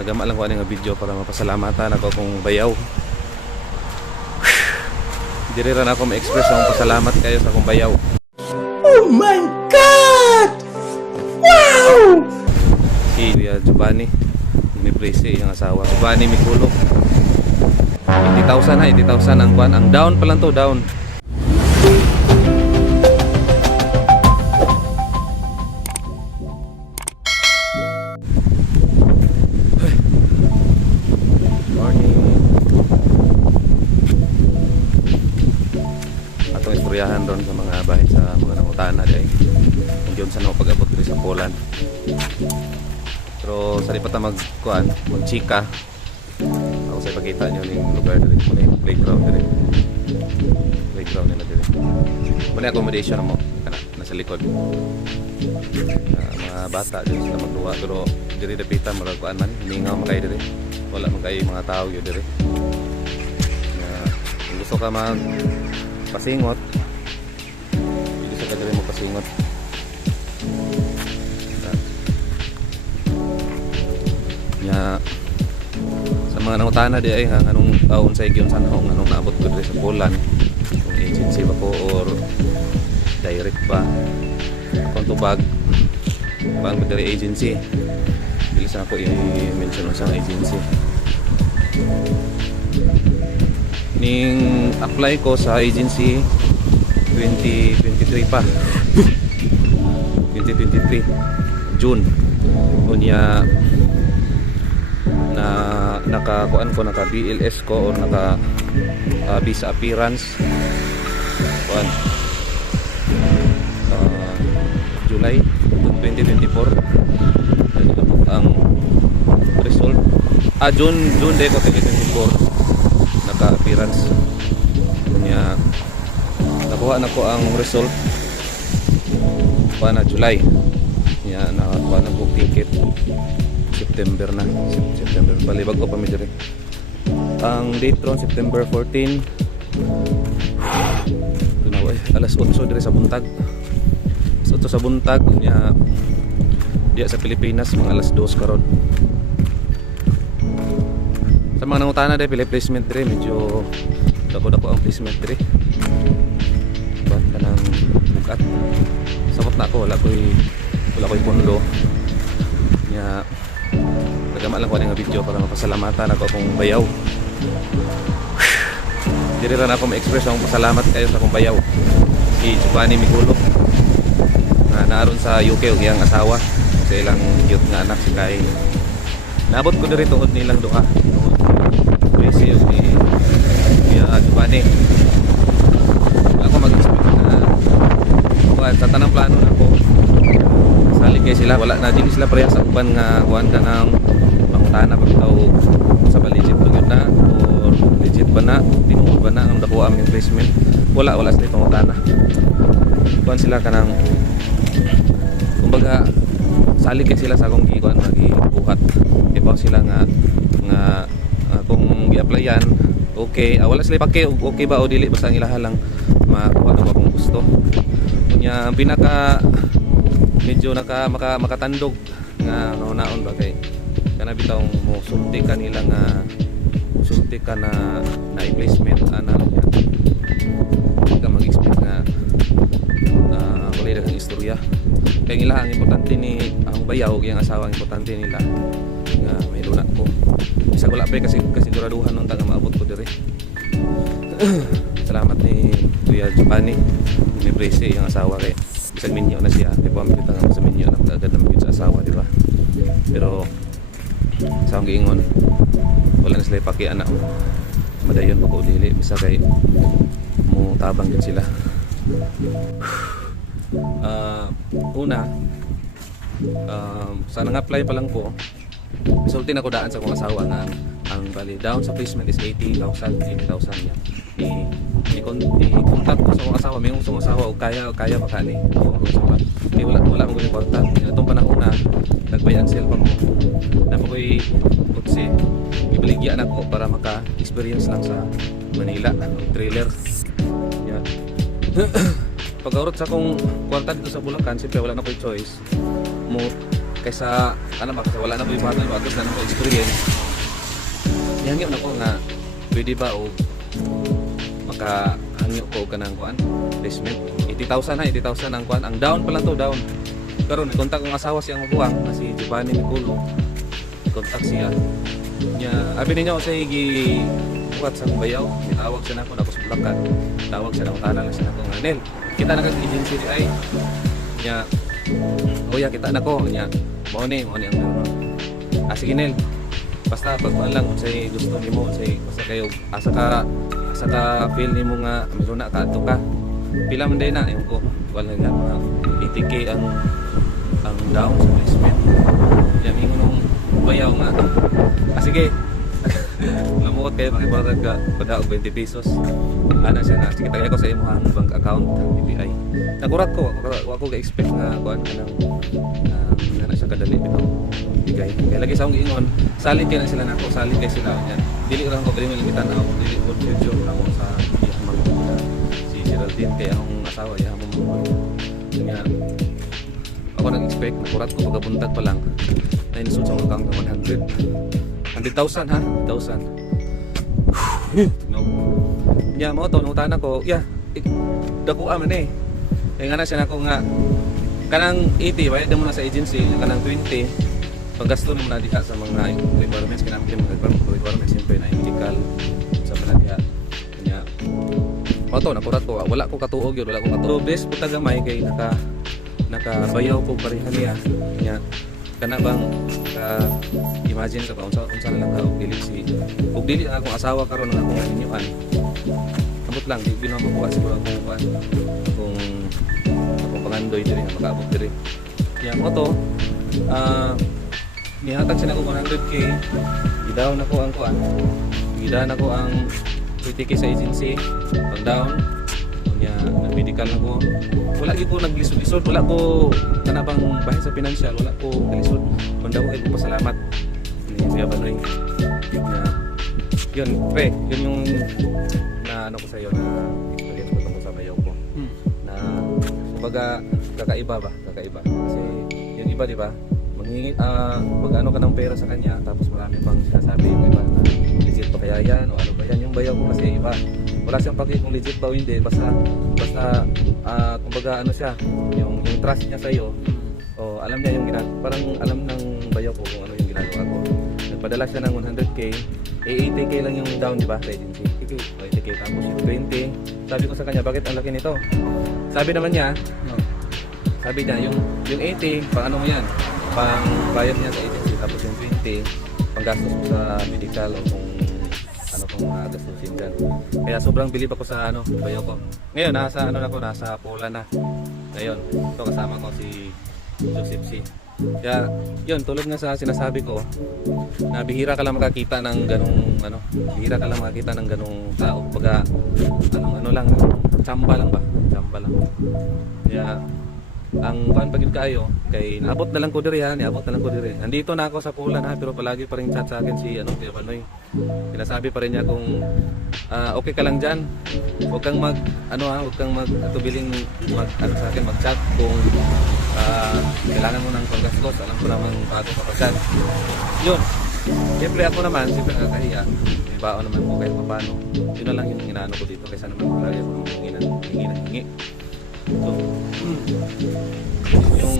nagama lang ko nga video para mapasalamatan ako akong bayaw. Diri ra na ako ma-express akong pasalamat kayo sa akong bayaw. Oh my God! Wow! Si Kuya Giovanni Miprese, yung asawa. Giovanni Mikulok. 80,000 na, 80,000 ang buwan. Ang down pa lang to, down. Morning. Atong istoryahan doon sa mga bahay sa mga nangutana dahil kung yun sa pag-abot ko sa Poland. Pero sa lipat na magchika ako sa ipakita nyo yung lugar dito. Muna yung playground dito. Playground nila dito. Muna yung accommodation mo nasa likod. Mga bata dito sila magluwa. Pero dito dapitan maragkuan man. Hiningaw makay dito. Wala man kayo mga tao yun dito. Kung gusto ka pasingot, gusto ka dito mo pasingot. Sa mga nangutana di ay anong taon sa igyon sana kung anong naabot ko dito sa Poland, kung agency ba ko or direct ba akong tubag bang ba diri agency, bilis ako i-mention sa agency ning apply ko sa agency 2023 pa 2023 June unya na nakakuan ko, naka BLS ko or naka visa appearance kuan July 2024 ang result June day ko 2024 naka appearance niya nakuha na ko ang result kuan na July niya nakakuha na ko ticket September na. September. Balibag ko pa mi dire. Ang date ron September 14. Tunaway, alas 8 dire sa buntag. Alas 8 sa buntag nya diya sa Pilipinas mga alas 2 karon. Sa mga nangutana dire pili placement dire medyo dako-dako ang placement dire. Ba kanang bukat. Sabot na ako wala ko'y pundo. Nya nagama lang ko nga video para mapasalamatan ako akong bayaw. Diri ra na ako ma-express akong pasalamat kayo sa akong bayaw. Si Giovanni Mikulok na naroon sa UK ug iyang asawa sa ilang cute nga anak si Kai. Naabot ko diri tungod nilang duha. Busy ug ni Giovanni. Ako mag-expect na sa tanang plano na ko salig kay sila wala na din sila parehas sa uban nga kuan ka ng pangutana pag tao sa legit ba yun na or legit ba na tinuod ba na ang nakuha aming placement wala sila pangutana kuan sila ka ng kumbaga salig kay sila sa akong gikuan magibuhat ibaw sila nga kung i-applyan okay wala sila pake okay ba o dili basta ang ilaha lang makuha na akong gusto kunya ang pinaka medyo makatandog nga naon ba kay kana bitaw mo sulti kanila nga sulti ka na i-placement ana ka mag-expect nga wala daghang istorya kay ila ang importante ni ang bayaw ug ang asawa ang importante nila nga may luna ko bisag wala pa kasi kasiguraduhan nung nga maabot ko dire. Salamat ni Kuya Giovanni Miprese ang asawa kay isang minyo na siya, di ba makita nga sa minyo na agad naman sa asawa, di ba? Pero sa akong giingon wala na sila ipaki anak madayon pa ko dili bisa kay mo tabang din sila. Una sa nang-apply pa lang ko sulti na ko daan sa akong asawa nga ang bali down sa placement is 80,000 niya i-contact ko sa akong asawa may usong asawa o kaya pa kani wala mo yung contact itong panahon na nagbayan cellphone mo na mo ko'y kutsi ibaligyan ako para maka-experience lang sa Manila ng trailer yan. Pag-aurot sa akong kwarta dito sa Bulacan siyempre wala na ko'y choice mo kaysa ano ba, kasi wala na ko yung bago na ko experience. Hangyo na ko nga pwede ba o makahangyo ko ka ng kuan placement 80,000 na 80,000 ang kuan, ang down pa lang to, down. Karon kontak kong asawa siyang mabuang na si Giovanni Miculo, kontak siya niya, abi ninyo sa higi kuat sa bayaw, gitawag siya nako na ko sa Bulacan, tawag siya na utana lang siya nako nga Nel, kita na kag agency di ay niya, kuya kita na ko niya, mo ni ang sige Nel, basta pagpaan lang kung say gusto nimo, say basta kayo asa ka feel nimo nga meron na ka ato ka pila man din na yung ko wala nga mga 80k ang down sa placement yan yung nung bayaw nga sige lamukot kayo makibarag ka pada og 20 pesos ana siya na sige tagay ko sa imo ang bank account BPI nagurat ko ako ga-expect nga kuan kanang na siya kadali bitaw bigay kaya lagi sa akong ingon salit kay na sila nako salit kay sila yan dili lang ko pwede limitan ako dili ko future ako sa iyang mga si Geraldine kay akong asawa ya mo nga ako nag-expect nakurat ko pagkabuntag pa lang na inisod sa account ng 100,000 ha 1,000 no ya mo to nung tanan ko ya dako aman eh kaya nga na siya nako nga kanang 80 bayad mo na sa agency kanang 20 paggasto naman na diha sa mga requirements kinamit mga requirements siyempre na medical sa mga diha kanya to nakurat ko wala ko katuog yun wala ko katuog best puta gamay kay nakabayaw ko pareha niya kanya kana bang imagine sa unsa na lang ka og dili ang akong asawa karon nga akong inyuan ambot lang di na makuha siguro akong akong pangandoy diri nga makaabot diri kaya mo to nihatag siya na ko 100k gidaw na ko ang kuan gidaw na ko ang 20k sa agency pang down kunya na medical na ko wala gyud ko naglisod-lisod wala ko kanabang bahin sa financial wala ko kalisod mandaw ay ko pasalamat ni Kuya Banoy yun pre yun yung na ano ko sa iyo na experience ko tungkol sa bayaw ko na kumbaga kakaiba kasi yung iba di ba manghingi mag-ano ka ng pera sa kanya tapos marami pang sinasabi yung iba na legit pa kaya yan o ano ba yan yung bayaw ko kasi iba wala siyang paki kung legit ba o hindi basta kumbaga ano siya yung trust niya sa iyo o alam niya yung parang alam ng bayaw ko kung ano yung ginagawa ko nagpadala siya ng 100k 80k lang yung down di ba sa agency 80k tapos yung 20 sabi ko sa kanya bakit ang laki nito sabi naman niya yung 80 pang ano mo yan pang bayad niya sa agency tapos yung 20 pang gastos mo sa medical o kung ano kung gastusin dyan kaya sobrang bilib ako sa ano bayaw ko ngayon nasa Poland na ngayon ito kasama ko si Joseph C. Kaya yun tulad nga sa sinasabi ko na bihira ka lang makakita ng ganong tao pagka ano lang tsamba lang kaya ang kuan pagid kayo kay naabot na lang ko diri nandito na ako sa Poland ha pero palagi pa rin chat sa akin si Kuya Banoy sinasabi pa rin niya kung okay ka lang diyan huwag kang atubiling sa akin mag-chat kung kailangan mo ng panggastos alam ko naman bago ka pa dyan yun siyempre ako naman siyempre nakakahiya may baon naman po kahit paano yun na lang yung inaano ko dito kaysa naman palagi ako hingi so yung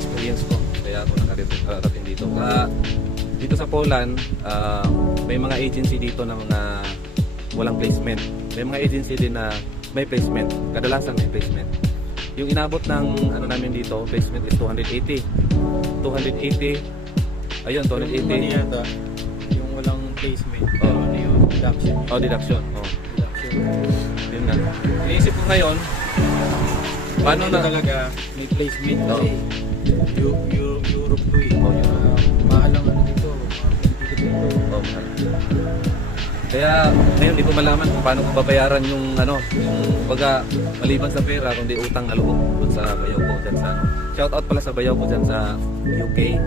experience ko kaya ako nakarating dito dito sa Poland may mga agency dito na mga walang placement may mga agency din na may placement kadalasan may placement yung inabot ng ano namin dito placement is 280 ayun 280 yung walang placement pero ano yung deduction yun nga iniisip ko ngayon paano na talaga may placement kasi Europe to mahal ang ano dito kaya ngayon di ko malaman kung paano ko babayaran yung baga maliban sa pera kundi utang na loob dun sa bayaw ko dyan sa shout out pala sa bayaw ko dyan sa UK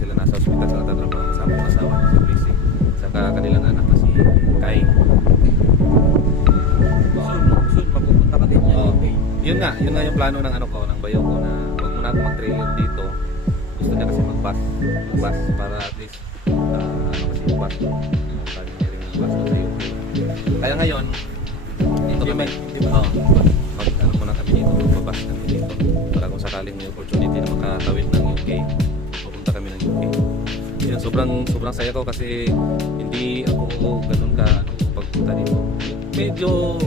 sila nasa hospital sa natatrabaho kasama yung asawa si Prissy saka kanilang anak na si Kai soon mapupunta ka din yan yun nga yung plano ng ng bayaw ko na huwag muna ako mag-trailer dito gusto niya kasi mag-bus para at least kasi yung bus lagi niya rin yung bus doon sa UK. Kaya ngayon dito kami ano muna kami dito, magbabas kami dito para kung sakaling may opportunity na makatawid ng UK, pupunta kami ng UK. Yun, sobrang saya ko kasi hindi ako ganun ka pagpunta dito. Medyo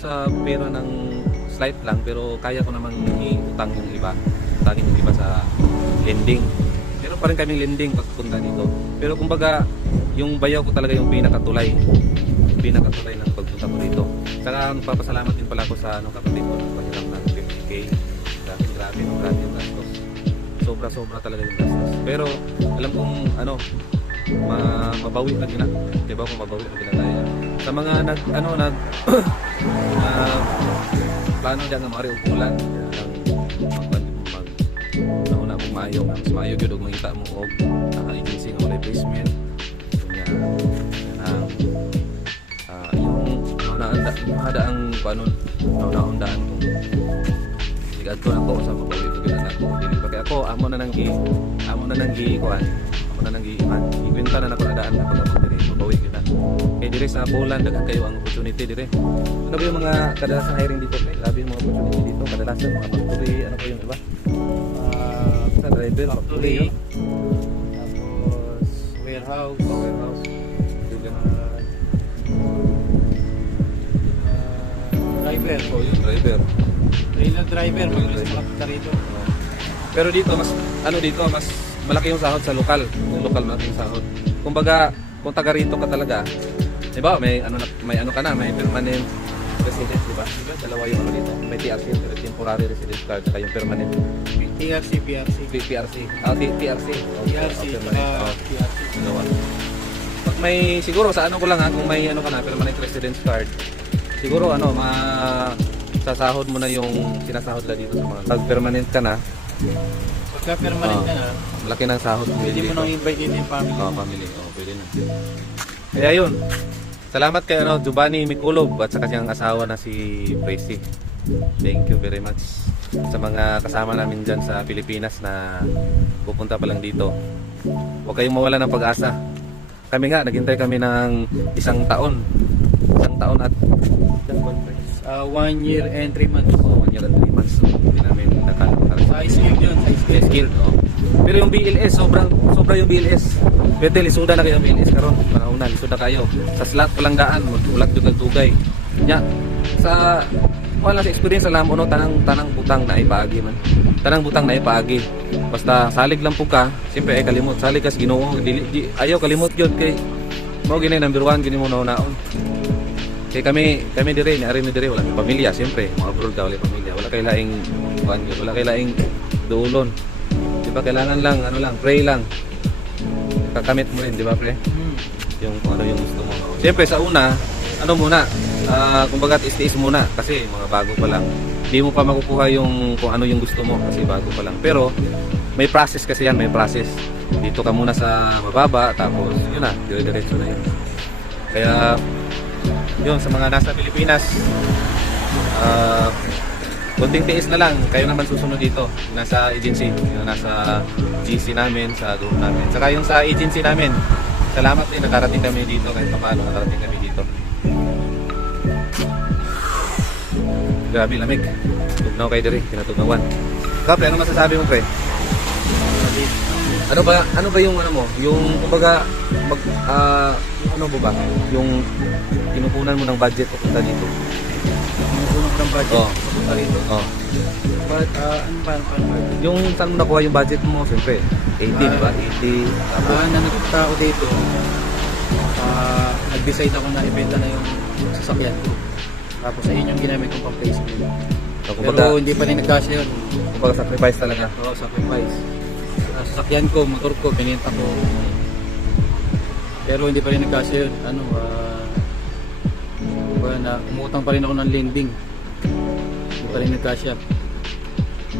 sa pera ng slight lang, pero kaya ko namang i-utang yung iba. Utangin yung iba sa lending. Meron pa rin kaming lending pagpunta dito. Pero kumbaga, yung bayaw ko talaga yung pinakatulay ng pagpunta ko dito. Saka magpapasalamat din pala ako sa kapatid ko ng pahiram ng 50k. Grabe yung gastos. Sobra talaga yung gastos. Pero alam kong mabawi na gina. Diba kung mabawi na gina tayo. Sa mga plano dyan ng mga upulan nauna kong maayo mas maayo yun og mangita mo og agency nga walay placement yung naadaang panon naunaan kong sigad ko na ko sa mabawi ko gina na ko dili pa kay ako amo na nang ibenta na nako nadaan na pagabot diri mabawi kita kay dire sa Poland daghan kayo ang opportunity dire. Ano ba yung mga kadalasang hiring dito? Grabe yung mga opportunity dito, kadalasan mga factory, ano pa yung iba? Sa driver, factory yun. Tapos warehouse. Driver. Yung driver. Trailer driver, mabilis makapita rito. Pero dito mas mas malaki yung sahod sa lokal. Yung lokal malaki yung sahod. Kumbaga, kung taga rito ka talaga, 'di ba? May permanent residence, 'di ba? Dalawa yung dito. May TRC, temporary residence card, at yung permanent. TRC, PRC. TRC. TRC, Permanent. PRC. Dalawa. Pag may siguro sa ko lang kung may ka na permanent residence card, siguro sasahod mo na yung sinasahod la dito sa mga. Pag permanent ka na, Pagka permanent ka na, malaki ng sahod mo pwede mo nang invite din yung family. family. Pwede na. Kaya yun. Salamat kay Giovanni Miculob at sa kanyang asawa na si Tracy. Thank you very much sa mga kasama namin dyan sa Pilipinas na pupunta pa lang dito. Huwag kayong mawala ng pag-asa. Kami nga, naghintay kami ng isang taon at 1 year and 3 months. 1 year and 3 months. Hindi namin nakalakas. Sa skill yun, sa skill. Skill. Pero yung BLS, sobra yung BLS. Pwede, lisuda na kayo yung BLS karon. Panahon na, lisuda kayo. Sa slot palang daan, magtulag yung tugay. Sa wala sa experience alam mo tanang butang na ipaagi man. Tanang butang na ipaagi. Basta salig lang po ka, siyempre ay kalimot. Salig ka sa Ginoo, ayaw kalimot yun kay mao gini number 1 gini mo naon. Kaya kami dire, ni dire wala pamilya, siyempre, mga abroad ka wala pamilya. Wala kay laing wala kay laing duulon. Di ba kailangan lang pray lang. Kakamit mo rin, di ba, pre? Yung kung ano yung gusto mo. Siyempre sa una, kumbaga tiis muna kasi mga bago pa lang. Hindi mo pa makukuha yung kung ano yung gusto mo kasi bago pa lang. Pero may process kasi yan, may process. Dito ka muna sa mababa tapos yun na, dire-diretso na yun. Kaya yun sa mga nasa Pilipinas, konting tiis na lang, kayo naman susunod dito nasa agency, nasa GC namin, sa group namin. Saka yung sa agency namin, salamat din nakarating kami dito kahit paano nakarating kami dito. Grabe lamig. Tugnaw kayo diri, pinatugnawan. Kapre, ano masasabi mo, pre? Ano ba yung mo? Yung kumbaga ano ba? Yung kinukunan mo ng budget papunta dito. Kinukunan ng budget papunta rito. But ano pa? Yung saan mo nakuha yung budget mo? Siyempre, 80, di ba? 80. Na nagpunta ako dito, nag-decide ako na ibenta na yung sasakyan ko. Tapos ayun yung ginamit kong pang-placement. So, Pero hindi pa rin nagkasya yun. Kumbaga sacrifice talaga. Oo, sacrifice. Sasakyan ko, motor ko, binenta ko. Pero hindi pa rin nagkasya yun. Umutang pa rin ako ng lending. Hindi pa rin nagkasya.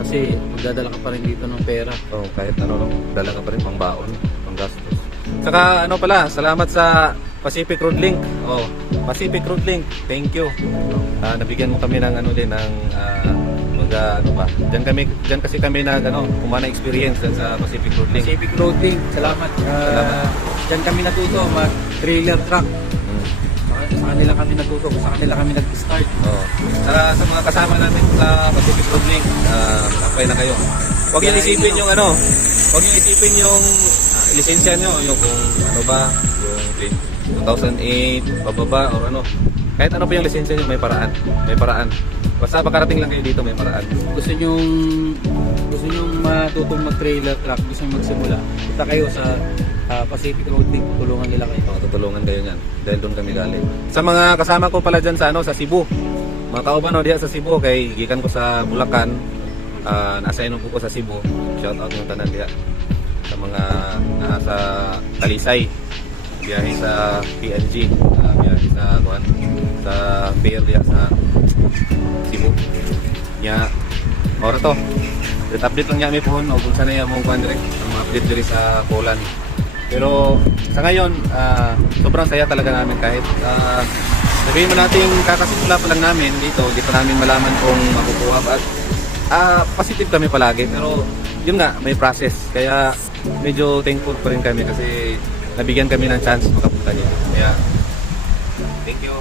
Kasi magdadala ka pa rin dito ng pera. Kahit dala ka pa rin pang baon, pang gastos. Saka salamat sa Pacific Road Link. Pacific Road Link, thank you. Nabigyan mo kami ng ano ba? Diyan kasi kami kumana experience dyan sa Pacific Road Link. Pacific Road Link, salamat. Salamat. Diyan kami natuto, mag-trailer truck. Mm. Sa kanila kami natuto, sa kanila kami nag-start. Oo. Sa mga kasama namin sa Pacific Road Link, apply na kayo. Huwag niyo isipin yung huwag niyo isipin yung lisensya niyo, yung kung ano ba, yung 2008, pababa, or ano. Kahit ano pa yung lisensya niyo, may paraan. May paraan. Basta makarating lang kayo dito, may paraan. Gusto nyong matutong mag-trailer truck, gusto nyong magsimula, punta kayo sa Pacific Road Link, tulungan nila kayo. Tutulungan kayo niyan dahil doon kami galing. Sa mga kasama ko pala dyan sa sa Cebu. Mga kauban diya sa Cebu kay gikan ko sa Bulacan. Na-assign ko sa Cebu. Shout out yung tanan diya. Sa mga nasa Talisay. Biyahe sa PNG, biyahe sa sa pier diya sa Cebu. Nya oro to. Update lang niya mi pohon o kung sana mong kuan direct ang mga update diri sa Poland. Pero sa ngayon, sobrang saya talaga namin kahit sabihin mo natin kakasimula pa lang namin dito, di pa namin malaman kung makukuha ba. Positive kami palagi pero yun nga, may process. Kaya medyo thankful pa rin kami kasi nabigyan kami ng chance makapunta dito. Kaya thank you.